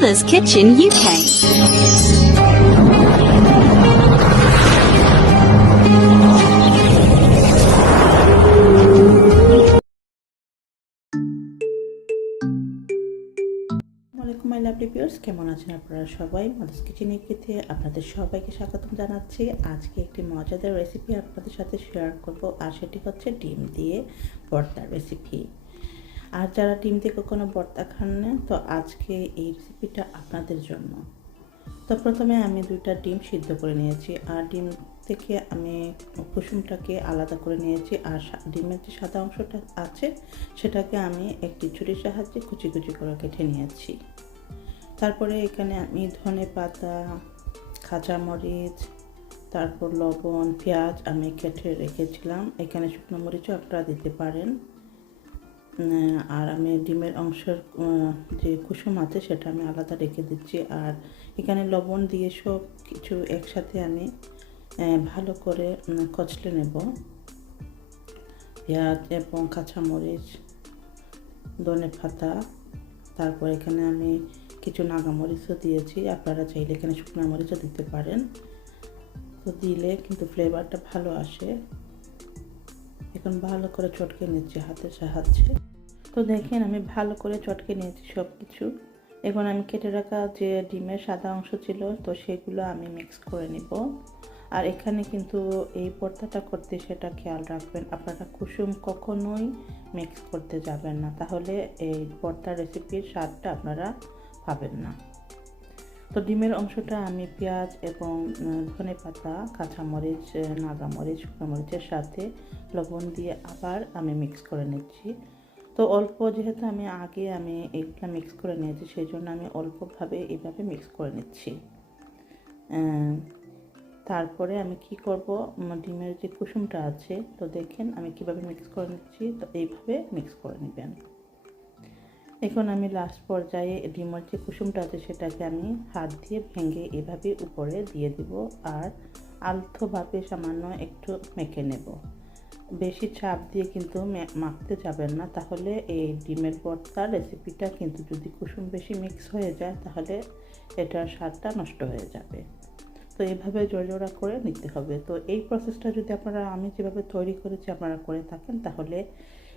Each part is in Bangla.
Mother's Kitchen UK. আসসালামাইকুম মাই লাভলি ভিউয়ার্স কেমন আছেন আপনারা সবাই? মাদার্স কিচেন ইউকেতে আপনাদের সবাইকে স্বাগতম জানাচ্ছি। আজকে একটি মজাদার রেসিপি আপনাদের সাথে শেয়ার করব, আর সেটি হচ্ছে ডিম দিয়ে ভর্তার রেসিপি আর যারা ডিম দিয়ে কখনো ভর্তা খান না, তো আজকে এই রেসিপিটা আপনাদের জন্য। তো প্রথমে আমি দুইটা ডিম সিদ্ধ করে নিয়েছি। আর ডিম থেকে আমি কুসুমটাকে আলাদা করে নিয়েছি। আর ডিমের যে সাদা অংশটা আছে, সেটাকে আমি একটি ছুরির সাহায্যে কুচি কুচি করে কেটে নিয়েছি। তারপরে এখানে আমি ধনে পাতা কাঁচামরিচ তারপর লবণ, পেঁয়াজ আমি কেটে রেখেছিলাম। এখানে শুকনো মরিচও আপনারা দিতে পারেন। আর আমি ডিমের অংশের যে কুসুম আছে সেটা আমি আলাদা রেখে দিচ্ছি। আর এখানে লবণ দিয়ে সব কিছু একসাথে আমি ভালো করে কচলে নেব। পেঁয়াজ এবং কাঁচামরিচ, ধনে পাতা, তারপর এখানে আমি কিছু নাগামরিচও দিয়েছি। আপনারা চাইলে এখানে শুকনো মরিচও দিতে পারেন। তো দিলে কিন্তু ফ্লেভারটা ভালো আসে। এখন ভালো করে চটকে নিচ্ছি হাতের সাহায্যে। তো দেখেন, আমি ভালো করে চটকে নিয়েছি সব কিছু এখন আমি কেটে রাখা যে ডিমের সাদা অংশ ছিল, তো সেগুলো আমি মিক্স করে নিব। আর এখানে কিন্তু এই পর্দাটা করতে সেটা খেয়াল রাখবেন, আপনারা কুসুম কখনোই মিক্স করতে যাবেন না। তাহলে এই পর্দা রেসিপির স্বাদটা আপনারা পাবেন না। তো ডিমের অংশটা আমি পেঁয়াজ এবং ধনে পাতা, কাঁচামরিচ নাগামরিচ শুকনো মরিচের সাথে লবণ দিয়ে আবার আমি মিক্স করে নিচ্ছি। তো অল্প যেহেতু আমি আগে আমি এগুলো মিক্স করে নিয়েছি সেই জন্য আমি অল্পভাবে এইভাবে মিক্স করে নিচ্ছি। তারপরে আমি কি করব? ডিমের যে কুসুমটা আছে, তো দেখেন আমি কীভাবে মিক্স করে নিচ্ছি, তো এইভাবে মিক্স করে নেবেন। এখন আমি লাস্ট পর্যায়ে ডিমের যে কুসুমটা আছে, সেটাকে আমি হাত দিয়ে ভেঙে এভাবে উপরে দিয়ে দিব, আর আলতোভাবে সামান্য একটু মেখে নেব। বেশি চাপ দিয়ে কিন্তু মাখতে যাবেন না। তাহলে এই ডিমের ভর্তার রেসিপিটা কিন্তু যদি কুসুম বেশি মিক্স হয়ে যায়, তাহলে এটার স্বাদটা নষ্ট হয়ে যাবে। তো এইভাবে জোড়া করে নিতে হবে। তো এই প্রসেসটা যদি আপনারা, আমি যেভাবে তৈরি করেছি আপনারা করে থাকেন, তাহলে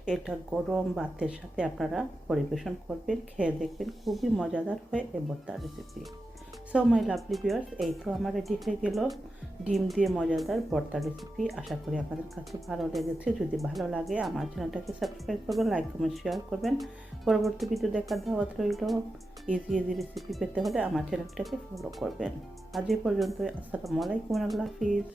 এটা গরম ভাতের সাথে আপনারা পরিবেশন করবেন, খেয়ে দেখবেন খুবই মজাদার হয় এই ভর্তার recipe so my lovely viewers এই তো আমার রেডি হয়ে গেল। ডিম দিয়ে মজাদার ভর্তা রেসিপি আশা করি আপনাদের কাছে ভালো লেগেছে। যদি ভালো লাগে, আমার চ্যানেলটাকে সাবস্ক্রাইব করবেন লাইক কমেন্ট শেয়ার করবেন। পরবর্তী ভিডিও দেখার দাওয়াত রইল। ইজি ইজি রেসিপি পেতে হলে আমার চ্যানেলটাকে ফলো করবেন। আজ এই পর্যন্ত আসসালামু আলাইকুম, আল্লাহ হাফিজ।